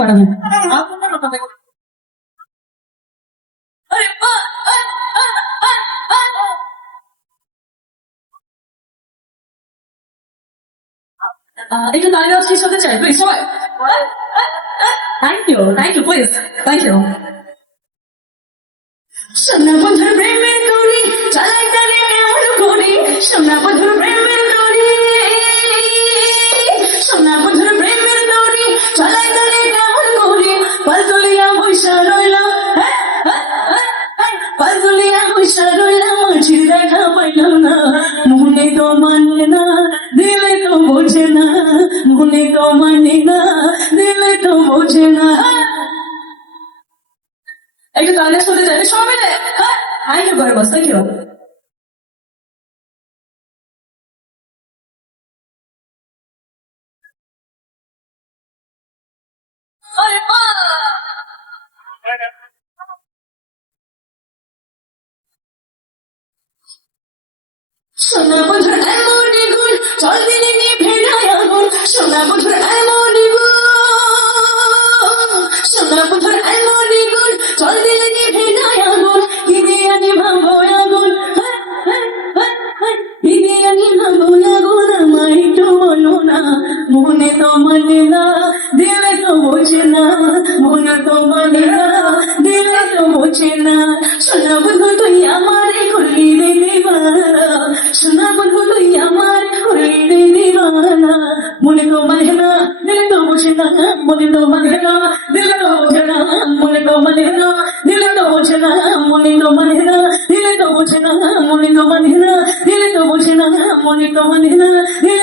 বাড়াবেন। একটু দাঁড়িয়ে দেওয়া শেষ হতে চাই প্লিজ সবাই। Thank you please, thank you. সোনা বন্ধুর প্রেমের তরি চালাই তারে কেমন করি, সোনা বন্ধুর প্রেমের তরি, সোনা বন্ধুর প্রেমের তরি চালাই তারে কেমন করি, পালতলিয়া বৈশা রইলাম, পালতলিয়া বৈশা রইলাম, মাঝির দেখা পাইলাম না, মনে তো মানে না দিলে তো বোঝে না, মনে তো মানে না দিলে তো বোঝে না। একটু গানে শুনতে যাবে সবাই মিলে। থ্যাংক ইউ করে বস, থ্যাংক ইউ। সোনা বন্ধুর এমনই গুণ চল দিলে নিভে যায় আগুন, সোনা বন্ধুর এমনই গুণ, সোনা বন্ধুর এমনই গুণ চল দিলে নিভে যায় আগুন, কি দিয়ে নিভাবো আগুন, কি দিয়ে নিভাবো আগুন, আমার একটু বলো না, মনে তো মানে না দিলে তো বোঝে না, মনে তো মানে না দিলে তো বোঝে না। সোনা বন্ধু তুই আমার খুলি রে দিবানা, সোনা বন্ধু তুই আমার খুলি রে দিবানা, মনে তো মানে না দিলে তো বোঝে না, মনে তো মানে না দিলে তো বোঝে না, মনে তো মানে না দিলে তো বোঝে না, মনে তো মানে না দিলে তো বোঝে না, মনে তো মানে না দিলে তো বোঝে না, মনে তো মানে না দিলে